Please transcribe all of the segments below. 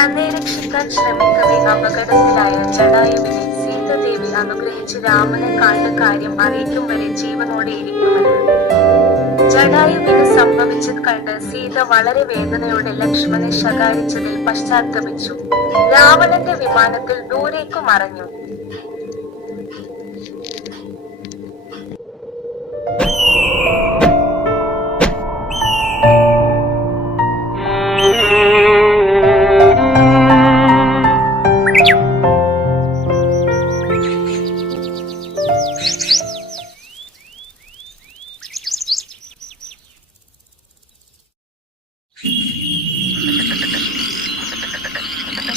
തന്നെ രക്ഷിക്കാൻ ശ്രമിക്കവേ അപകടത്തിലായ ജടായുവിനെ സീതാദേവി അനുഗ്രഹിച്ച് രാമനെ കണ്ട കാര്യം അറിയിക്കും വരെ ജീവനോടെ ഇരിക്കുമെന്ന്. ജടായുവിന് സംഭവിച്ചത് കണ്ട് സീത വളരെ വേദനയോടെ ലക്ഷ്മണനെ ശകാരിച്ചതിൽ പശ്ചാത്തപിച്ചു. രാവണന്റെ വിമാനത്തിൽ ദൂരേക്കു മറഞ്ഞു.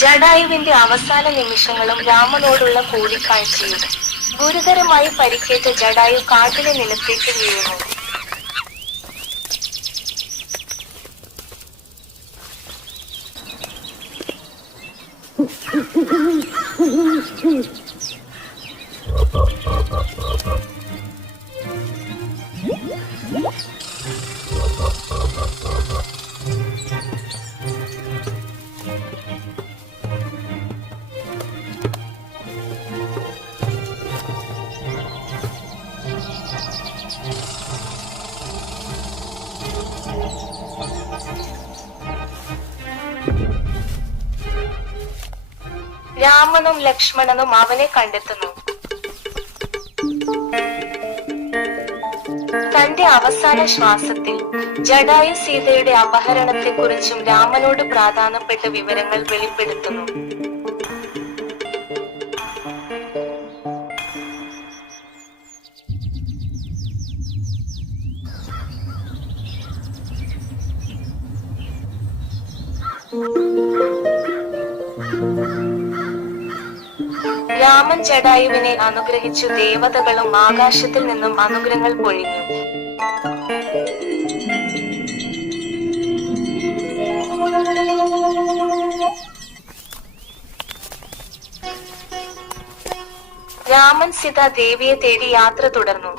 ജടായുവിന്റെ അവസാന നിമിഷങ്ങളും രാമനോടുള്ള കൂടിക്കാഴ്ചയും. ഗുരുതരമായി പരിക്കേറ്റ ജടായു കാട്ടിലെ നിലത്തേക്ക് വീഴുന്നു. രാമനും ലക്ഷ്മണനും അവനെ കണ്ടെത്തുന്നു. തന്റെ അവസാന ശ്വാസത്തിൽ ജടായു സീതയുടെ അപഹരണത്തെക്കുറിച്ചും രാമനോട് പ്രാധാന്യപ്പെട്ട വിവരങ്ങൾ വെളിപ്പെടുത്തുന്നു. രാമൻ ജടായുവിനെ അനുഗ്രഹിച്ചു. ദേവതകളും ആകാശത്തിൽ നിന്നും അനുഗ്രഹങ്ങൾ പൊഴിഞ്ഞു. രാമൻ സീതാ ദേവിയെ തേടി യാത്ര തുടർന്നു.